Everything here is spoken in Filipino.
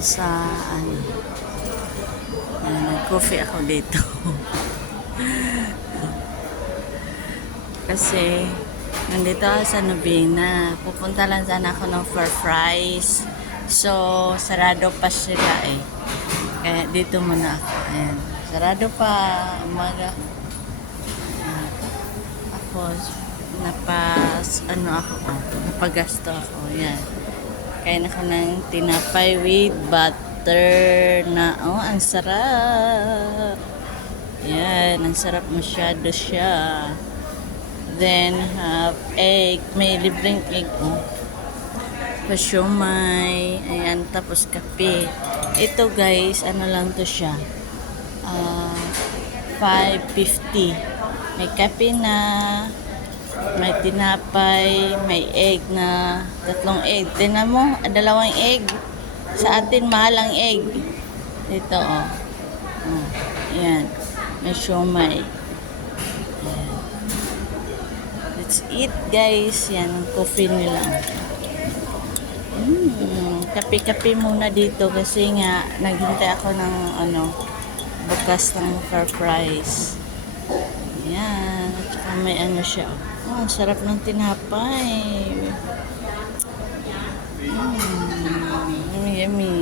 sa ano, nag-coffee ako dito. Kasi nandito ako sa Novena. Pupunta lang sana ako ng for fries. So, sarado pa sila eh. Kaya dito muna ako. Ayan. Sarado pa umaga. Tapos, napagasto ako. Ayan. Kain ako ng tinapay with butter na, ang sarap. Yan, ang sarap masyado siya. Then, have egg. May libreng egg, Pasiomay. Ayan, tapos kape. Ito guys, ano lang to siya. 5.50. May kape na, may tinapay, may egg na, 3 egg. Tingnan mo, 2 egg. Sa atin, mahal ang egg. Ito, Ayan. May siomay. Ayan. Let's eat, guys. Yan, ang coffee nila. Kape-kape muna dito kasi nga, naghintay ako ng, bukas ng fries. Ayan. At saka may siya. Ang sarap ng tinapay. Yummy, yummy.